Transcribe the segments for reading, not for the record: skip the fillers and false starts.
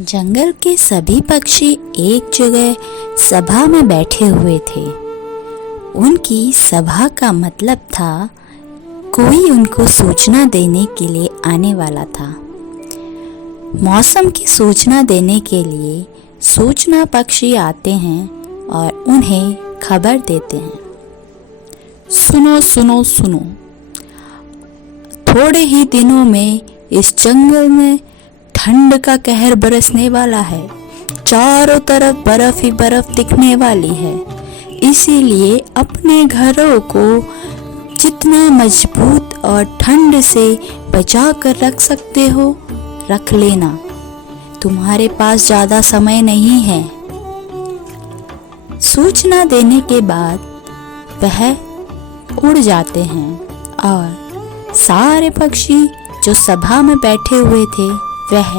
जंगल के सभी पक्षी एक जगह सभा में बैठे हुए थे। उनकी सभा का मतलब था कोई उनको सूचना देने के लिए आने वाला था। मौसम की सूचना देने के लिए सूचना पक्षी आते हैं और उन्हें खबर देते हैं। सुनो सुनो सुनो, थोड़े ही दिनों में इस जंगल में ठंड का कहर बरसने वाला है। चारों तरफ बर्फ ही बर्फ दिखने वाली है। इसीलिए अपने घरों को जितना मजबूत और ठंड से बचा कर रख सकते हो रख लेना। तुम्हारे पास ज़्यादा समय नहीं है। सूचना देने के बाद वह उड़ जाते हैं और सारे पक्षी जो सभा में बैठे हुए थे वह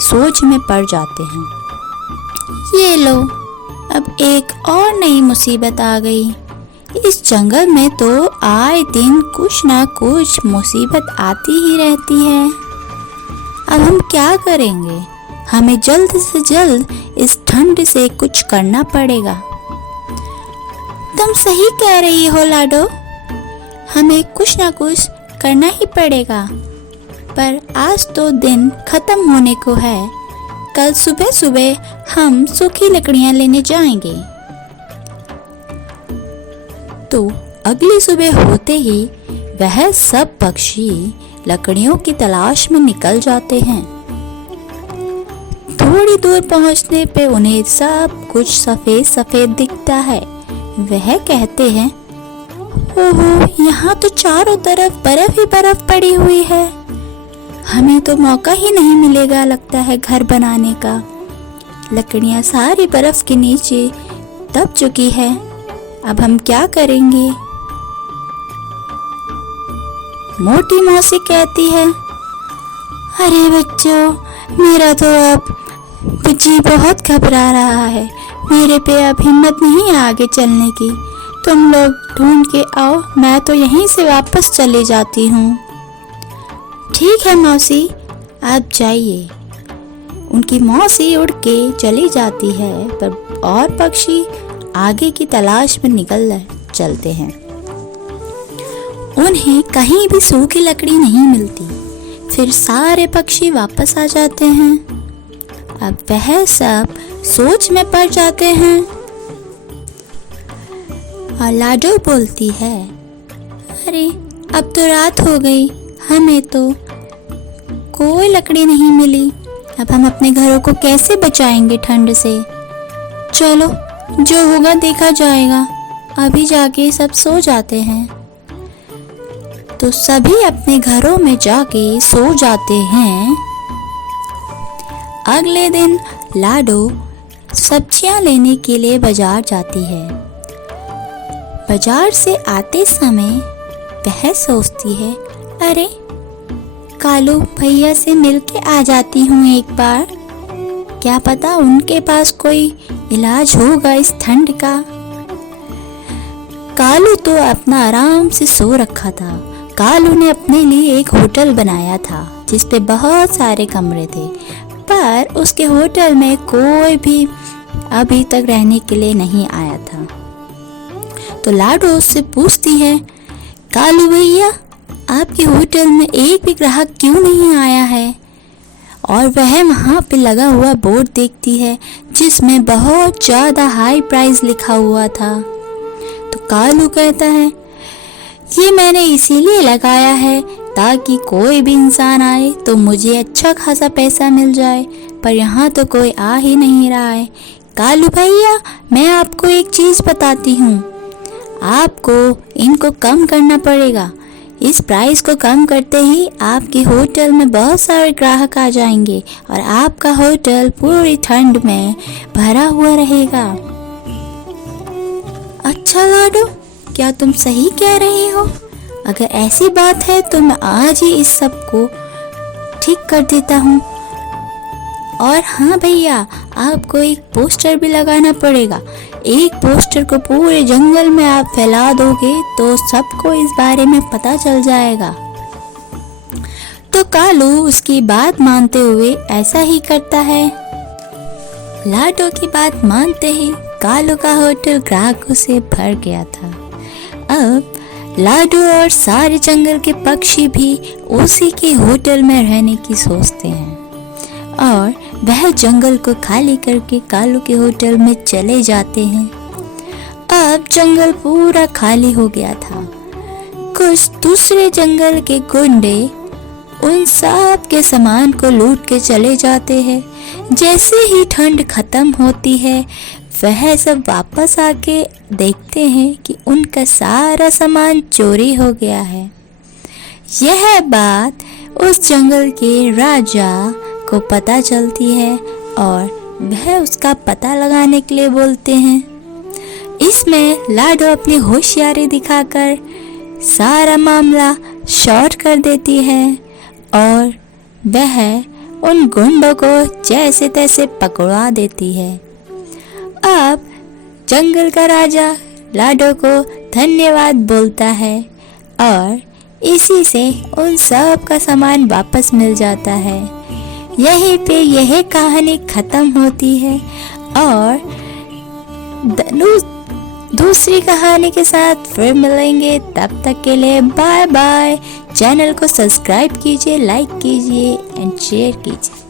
सोच में पड़ जाते हैं। ये लो, अब एक और नई मुसीबत आ गई। इस जंगल में तो आए दिन कुछ ना कुछ मुसीबत आती ही रहती है। अब हम क्या करेंगे? हमें जल्द से जल्द इस ठंड से कुछ करना पड़ेगा। तुम सही कह रही हो लाडो, हमें कुछ ना कुछ करना ही पड़ेगा। पर आज तो दिन खत्म होने को है। कल सुबह सुबह हम सूखी लकड़ियां लेने जाएंगे। तो अगली सुबह होते ही वह सब पक्षी लकड़ियों की तलाश में निकल जाते हैं। थोड़ी दूर पहुंचने पे उन्हें सब कुछ सफेद सफेद दिखता है। वह कहते हैं, ओहो, यहाँ तो चारों तरफ बर्फ ही बर्फ पड़ी हुई है। हमें तो मौका ही नहीं मिलेगा लगता है घर बनाने का। लकड़ियाँ सारी बर्फ के नीचे दब चुकी है। अब हम क्या करेंगे? मोटी मौसी कहती है, अरे बच्चों, मेरा तो अब जी बहुत घबरा रहा है। मेरे पे अब हिम्मत नहीं है आगे चलने की। तुम लोग ढूंढ के आओ, मैं तो यहीं से वापस चली जाती हूँ। ठीक है मौसी, आप जाइए। उनकी मौसी उड़ के चली जाती है, पर और पक्षी आगे की तलाश में निकल चलते हैं। उन्हें कहीं भी सूखी लकड़ी नहीं मिलती। फिर सारे पक्षी वापस आ जाते हैं। अब वह सब सोच में पड़ जाते हैं। और लाडो बोलती है, अरे अब तो रात हो गई, हमें तो कोई लकड़ी नहीं मिली। अब हम अपने घरों को कैसे बचाएंगे ठंड से? चलो, जो होगा देखा जाएगा। अभी जाके सब सो जाते हैं। तो सभी अपने घरों में जाके सो जाते हैं। अगले दिन लाडो सब्जियां लेने के लिए बाजार जाती है। बाजार से आते समय वह सोचती है, अरे कालू भैया से मिलके आ जाती हूँ एक बार। क्या पता उनके पास कोई इलाज होगा इस ठंड का। कालू तो अपना आराम से सो रखा था। कालू ने अपने लिए एक होटल बनाया था जिसपे बहुत सारे कमरे थे, पर उसके होटल में कोई भी अभी तक रहने के लिए नहीं आया था। तो लाडो उससे पूछती है, कालू भैया, आपके होटल में एक भी ग्राहक क्यों नहीं आया है? और वह वहाँ पे लगा हुआ बोर्ड देखती है जिसमें बहुत ज़्यादा हाई प्राइस लिखा हुआ था। तो कालू कहता है, ये मैंने इसीलिए लगाया है ताकि कोई भी इंसान आए तो मुझे अच्छा खासा पैसा मिल जाए, पर यहाँ तो कोई आ ही नहीं रहा है। कालू भैया, मैं आपको एक चीज़ बताती हूँ, आपको इनको कम करना पड़ेगा। इस प्राइस को कम करते ही आपके होटल में बहुत सारे ग्राहक आ जाएंगे और आपका होटल पूरी ठंड में भरा हुआ रहेगा। अच्छा लाडो, क्या तुम सही कह रही हो? अगर ऐसी बात है तो मैं आज ही इस सब को ठीक कर देता हूँ। और हाँ भैया, आपको एक पोस्टर भी लगाना पड़ेगा। एक पोस्टर को पूरे जंगल में आप फैला दोगे तो सबको इस बारे में पता चल जाएगा। तो कालू उसकी बात मानते हुए ऐसा ही करता है। लाडो की बात मानते ही कालू का होटल ग्राहकों से भर गया था। अब लाडो और सारे जंगल के पक्षी भी उसी के होटल में रहने की सोचते हैं और वह जंगल को खाली करके कालू के होटल में चले जाते हैं। अब जंगल पूरा खाली हो गया था। कुछ दूसरे जंगल के गुंडे उन सब के सामान को लूट के चले जाते हैं। जैसे ही ठंड खत्म होती है वह सब वापस आके देखते हैं कि उनका सारा सामान चोरी हो गया है। यह बात उस जंगल के राजा को पता चलती है और वह उसका पता लगाने के लिए बोलते हैं। इसमें लाडो अपनी होशियारी दिखाकर सारा मामला शॉर्ट कर देती है और वह उन गुंडों को जैसे तैसे पकड़वा देती है। अब जंगल का राजा लाडो को धन्यवाद बोलता है और इसी से उन सब का सामान वापस मिल जाता है। यहीं पे यह कहानी खत्म होती है और दूसरी कहानी के साथ फिर मिलेंगे। तब तक के लिए बाय बाय। चैनल को सब्सक्राइब कीजिए, लाइक कीजिए एंड शेयर कीजिए।